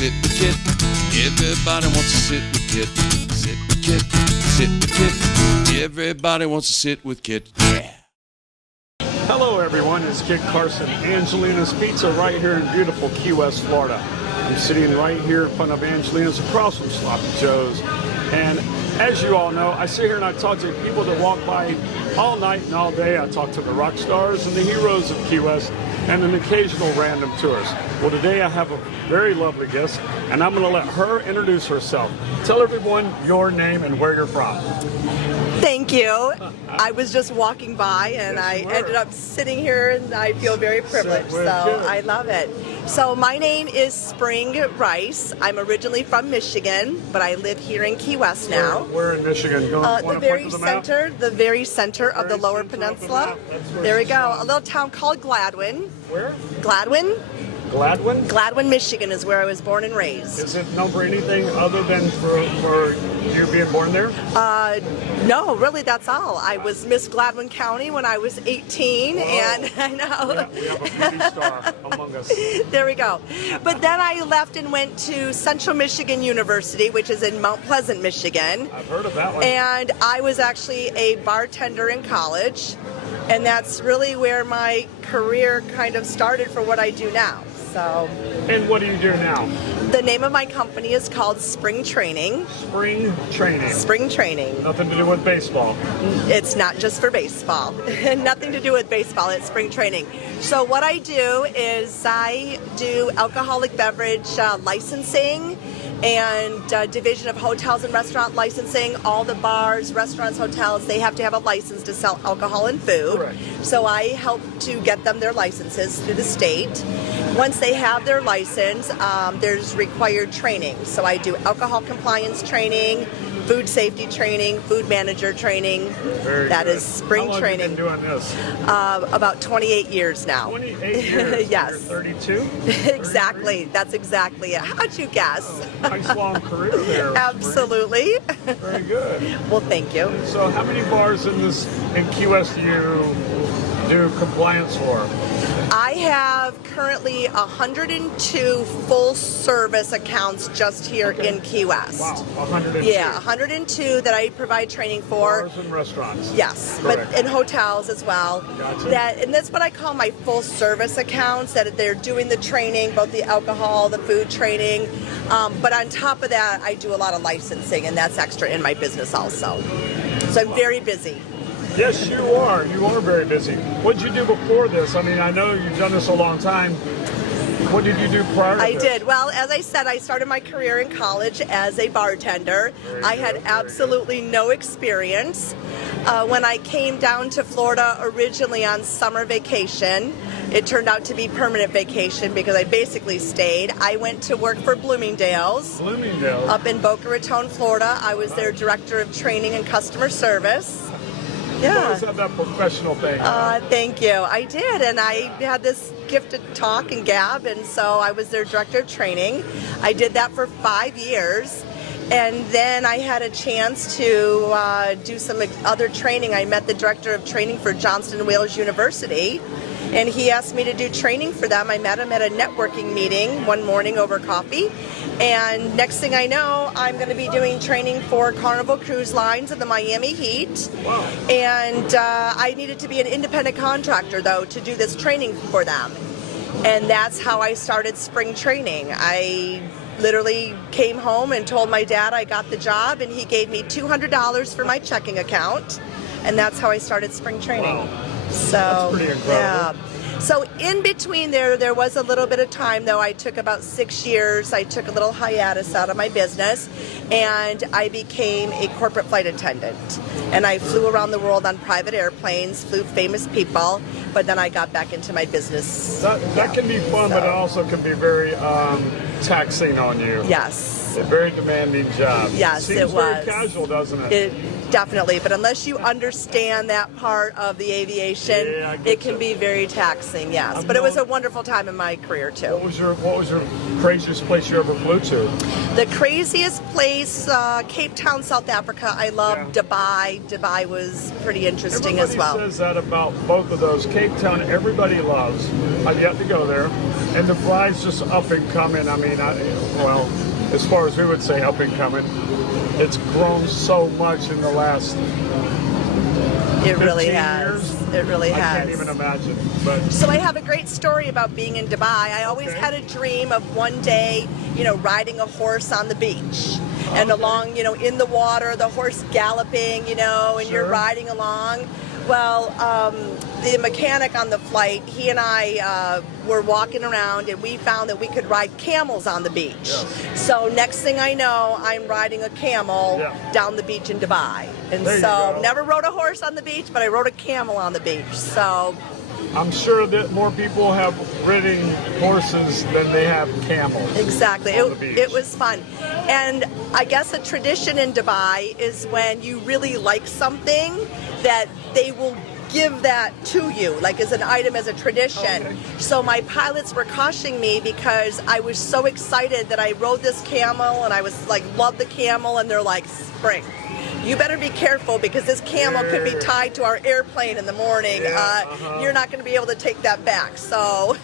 sit with Kit. Everybody wants to sit with Kit. Sit with Kit. Sit with Kit. Everybody wants to sit with Kit. Yeah. Hello everyone, it's Kit Carson, Angelina's Pizza right here in beautiful Key West, Florida. I'm sitting right here in front of Angelina's across from Sloppy Joe's. And as you all know, I sit here and I talk to people that walk by all night and all day. I talk to the rock stars and the heroes of Key West and an occasional random tourist. Well, today I have a very lovely guest and I'm going to let her introduce herself. Tell everyone your name and where you're from. Thank you. I was just walking by and I ended up sitting here and I feel very privileged, so I love it. So my name is Spring Rice. I'm originally from Michigan, but I live here in Key West now. Where in Michigan? The very center of the Lower Peninsula. There we go. A little town called Gladwin. Where? Gladwin. Gladwin? Gladwin, Michigan is where I was born and raised. Is it known for anything other than for you being born there? No, really, that's all. I was Miss Gladwin County when I was 18, and I know. We have a beauty star among us. There we go. But then I left and went to Central Michigan University, which is in Mount Pleasant, Michigan. I've heard of that one. And I was actually a bartender in college, and that's really where my career kind of started for what I do now. So. And what do you do now? The name of my company is called Spring Training. Spring Training. Spring Training. Nothing to do with baseball. It's not just for baseball. Nothing to do with baseball. It's spring training. So what I do is I do alcoholic beverage licensing and division of hotels and restaurant licensing. All the bars, restaurants, hotels, they have to have a license to sell alcohol and food. Correct. So I help to get them their licenses through the state. Once they have their license, there's required training. So I do alcohol compliance training, food safety training, food manager training. That is spring training. How long have you been doing this? About 28 years now. 28 years? Yes. You're 32? Exactly. That's exactly it. How'd you guess? Nice long career there. Absolutely. Very good. Well, thank you. So how many bars in Key West do you do compliance for? I have currently 102 full service accounts just here in Key West. Wow, 102. Yeah, 102 that I provide training for. Bars and restaurants. Yes, Correct. but in hotels as well. Gotcha. And that's what I call my full service accounts, that they're doing the training, both the alcohol, the food training. But on top of that, I do a lot of licensing, and that's extra in my business also. So I'm very busy. Yes, you are. You are very busy. What did you do before this? I mean, I know you've done this a long time. What did you do prior to this? I did. Well, as I said, I started my career in college as a bartender. I had absolutely no experience. When I came down to Florida originally on summer vacation, it turned out to be permanent vacation because I basically stayed. I went to work for Bloomingdale's. Up in Boca Raton, Florida. I was their director of training and customer service. Yeah. You always have that professional thing. Thank you. I did, and I had this gift to talk and gab, and so I was their director of training. I did that for 5 years, and then I had a chance to do some other training. I met the director of training for Johnston Wales University, and he asked me to do training for them. I met him at a networking meeting one morning over coffee, and next thing I know, I'm going to be doing training for Carnival Cruise Lines and the Miami Heat. Wow. And I needed to be an independent contractor, though, to do this training for them. And that's how I started spring training. I literally came home and told my dad I got the job, and he gave me $200 for my checking account, and that's how I started spring training. Wow. So, that's pretty incredible. Yeah. So in between there was a little bit of time, though. I took about 6 years. I took a little hiatus out of my business, and I became a corporate flight attendant. And I flew around the world on private airplanes, flew famous people, but then I got back into my business. That can be fun, but it also can be very taxing on you. Yes. A very demanding job. Yes, Seems it was. very casual, doesn't it? Definitely, but unless you understand that part of the aviation, it can be very taxing. Yes, but it was a wonderful time in my career too. What was your craziest place you ever flew to? The craziest place, Cape Town, South Africa. I loved Dubai. Dubai was pretty interesting as well. Everybody says that about both of those. Cape Town, everybody loves. I've yet to go there. And the fry's just up and coming. I mean, well, as far as we would say up and coming, it's grown so much in the last It really 15 has. years. It really has. I can't even imagine. But So I have a great story about being in Dubai. I always had a dream of one day, riding a horse on the beach. And along, in the water, the horse galloping, and you're riding along. Well, the mechanic on the flight, he and I were walking around and we found that we could ride camels on the beach. Yes. So next thing I know, I'm riding a camel down the beach in Dubai. And There you so go. never rode a horse on the beach, but I rode a camel on the beach. So I'm sure that more people have ridden horses than they have camels. exactly. On the beach. It was fun. And I guess a tradition in Dubai is when you really like something that they will give that to you, like as an item, as a tradition. Okay. So my pilots were cautioning me because I was so excited that I rode this camel and I was like, love the camel, and they're like, Spring, you better be careful because this camel could be tied to our airplane in the morning. You're not going to be able to take that back. So,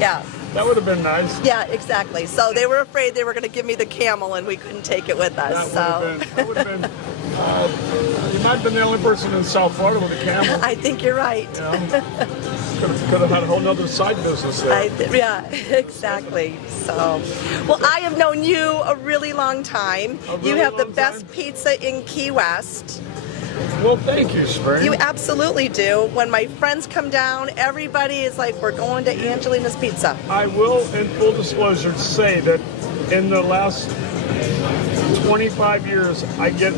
yeah. That would have been nice. Yeah, exactly. So they were afraid they were going to give me the camel and we couldn't take it with us. That would have been you might have been the only person in South Florida with a camel. I think you're right. Could have had a whole nother side business there. Yeah, exactly. So, well, I have known you a really long time. really You have the long best time? pizza in Key West. Well, thank you, Spring. You absolutely do. When my friends come down, everybody is like, we're going to Angelina's Pizza. I will, in full disclosure, say that in the last 25 years, I get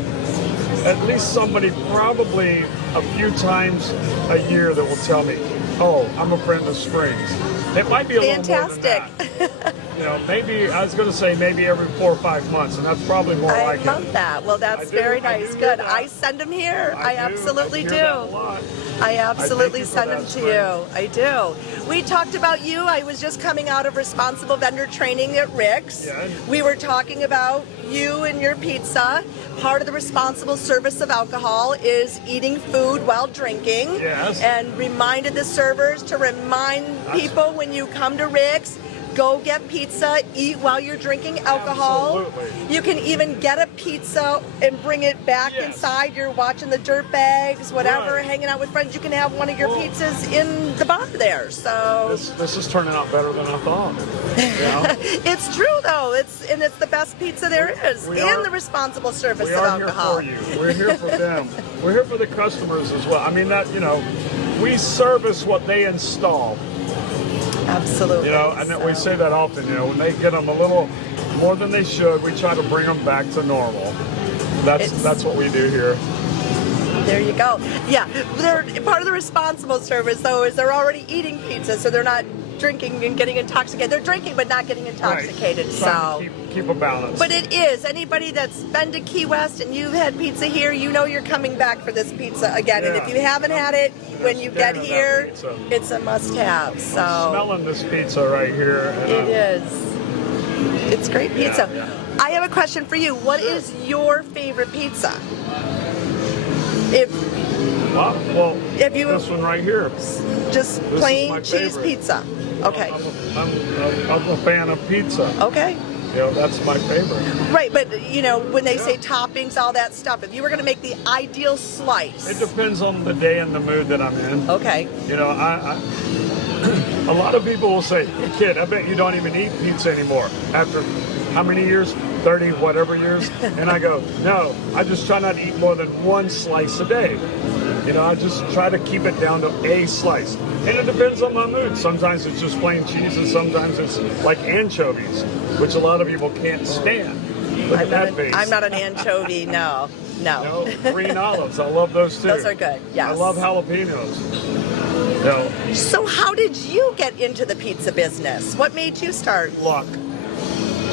at least somebody probably a few times a year that will tell me, oh, I'm a friend of Spring's. It might be a Fantastic. little more than that. Maybe, I was going to say maybe every 4 or 5 months, and that's probably more I like love it. that. Well, that's I do- very I nice. do Good. hear that. I send them here. I absolutely I hear do. that a lot. I absolutely you for send that, them to Spring. you. I do. We talked about you. I was just coming out of responsible vendor training at Rick's. Yeah. We were talking about you and your pizza. Part of the responsible service of alcohol is eating food while drinking. Yes. And reminded the servers to remind people when you come to Rick's, go get pizza, eat while you're drinking alcohol. Absolutely. You can even get a pizza and bring it back Yes. inside. You're watching the dirt bags, whatever, Right. hanging out with friends. You can have one of your pizzas in the bar there. So This is turning out better than I thought. it's true though. It's the best pizza there is, we and are- the responsible service We of are alcohol. here for you. We're here for them. We're here for the customers as well. I mean, we service what they install. Absolutely. And that we say that often. When they get them a little more than they should, we try to bring them back to normal. That's what we do here. There you go. Yeah, they're part of the responsible service though is they're already eating pizza, so they're not drinking and getting intoxicated. They're drinking but not getting intoxicated. Right. So. Trying to keep a balance. But it is. Anybody that's been to Key West and you've had pizza here, you know you're coming back for this pizza again. And if you haven't had it, when you get Damn, that here, pizza. it's a must-have. So Smelling this pizza right here. And, it is. It's great pizza. yeah. I have a question for you. What is your favorite pizza? If Well, you- this one right here. just is my plain cheese favorite. pizza. Okay. I'm a fan of pizza. Okay. That's my favorite. Right, but when they say toppings, all that stuff, if you were going to make the ideal slice. It depends on the day and the mood that I'm in. Okay. A lot of people will say, "Kid, I bet you don't even eat pizza anymore." After how many years? 30 whatever years. And I go, "No, I just try not to eat more than one slice a day. I just try to keep it down to a slice. And it depends on my mood. Sometimes it's just plain cheese, and sometimes it's like anchovies, which a lot of people can't stand. Look at that face. I'm not an anchovy, no. Green olives, I love those too. Those are good, yes. I love jalapenos. So how did you get into the pizza business? What made you start? Luck.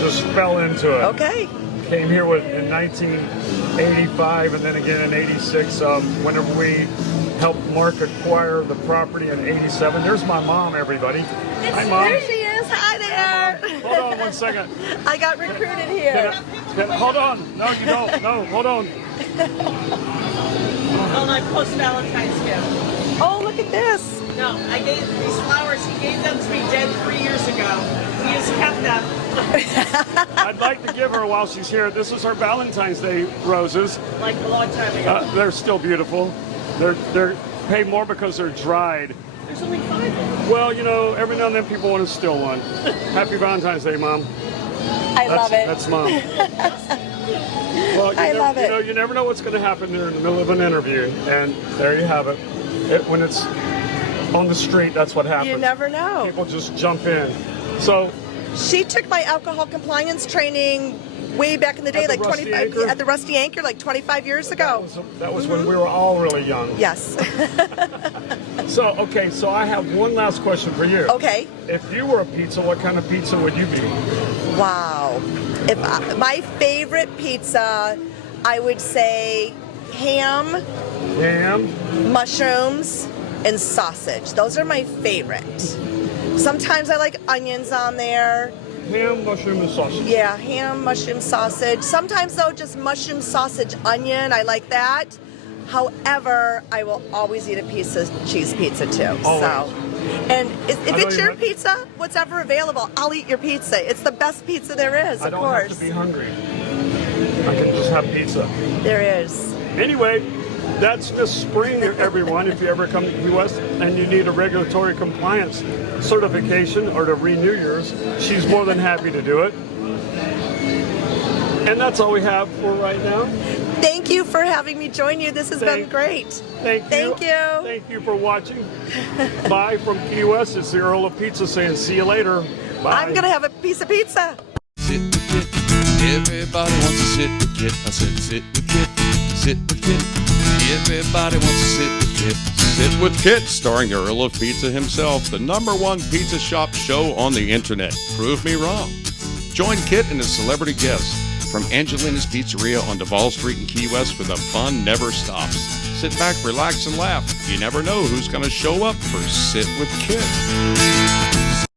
Just fell into it. Okay. Came here in 1985 and then again in 86 whenever we helped Mark acquire the property in 87. There's my mom, everybody. Hi, Mom. There she is. Hi there. Hold on one second. I got recruited here. Hold on. No, you don't. No, hold on. On my post-Valentine's gift. Oh, look look at this. No, I gave these flowers. He gave them to me dead 3 years ago. He has kept them. I'd like to give her while she's here. This is her Valentine's Day roses. Like a long time ago. They're still beautiful. They're pay more because they're dried. There's only 5 of them. Well, you know, every now and then people want to steal one. Happy Valentine's Day, Mom. I love it. That's Mom. Well, I love it. You know, you never know what's going to happen there in the middle of an interview, and there you have it. When it's on the street, that's what happens. You never know. People just jump in. So She took my alcohol compliance training way back in the day, At the like Rusty 25 Anchor? at the Rusty Anchor, like 25 years ago. that was when we were all really young. Yes. So, okay, so I have one last question for you. Okay. If you were a pizza, what kind of pizza would you be? Wow. My favorite pizza, I would say ham, Ham? mushrooms, and sausage. Those are my favorite. Sometimes I like onions on there. Ham, mushroom, and sausage. Yeah, ham, mushroom, sausage. Sometimes though, just mushroom, sausage, onion. I like that. However, I will always eat a piece of cheese pizza too. Always. So, and if know it's you your had- pizza, what's ever available, I'll eat your pizza. It's the best pizza there is, I of don't course. have to be hungry. I can just have pizza. There is. Anyway, that's Miss Spring, everyone. If you ever come to Key West and you need a regulatory compliance certification or to renew yours, she's more than happy to do it. And that's all we have for right now. Thank you for having me join you. This has been great. Thank you. Thank you. Thank you for watching. Bye from Key West. It's the Earl of Pizza saying see you later. Bye. I'm going to have a piece of pizza. Sit with Kit. Everybody wants to sit with Kit. I said sit with Kit. Sit with Kit. Everybody wants to sit with Kit. Sit with Kit, starring the Earl of Pizza himself, the #1 pizza shop show on the internet. Prove me wrong. Join Kit and his celebrity guests from Angelina's Pizzeria on Duval Street in Key West, where the fun never stops. Sit back, relax, and laugh. You never know who's going to show up for Sit with Kit.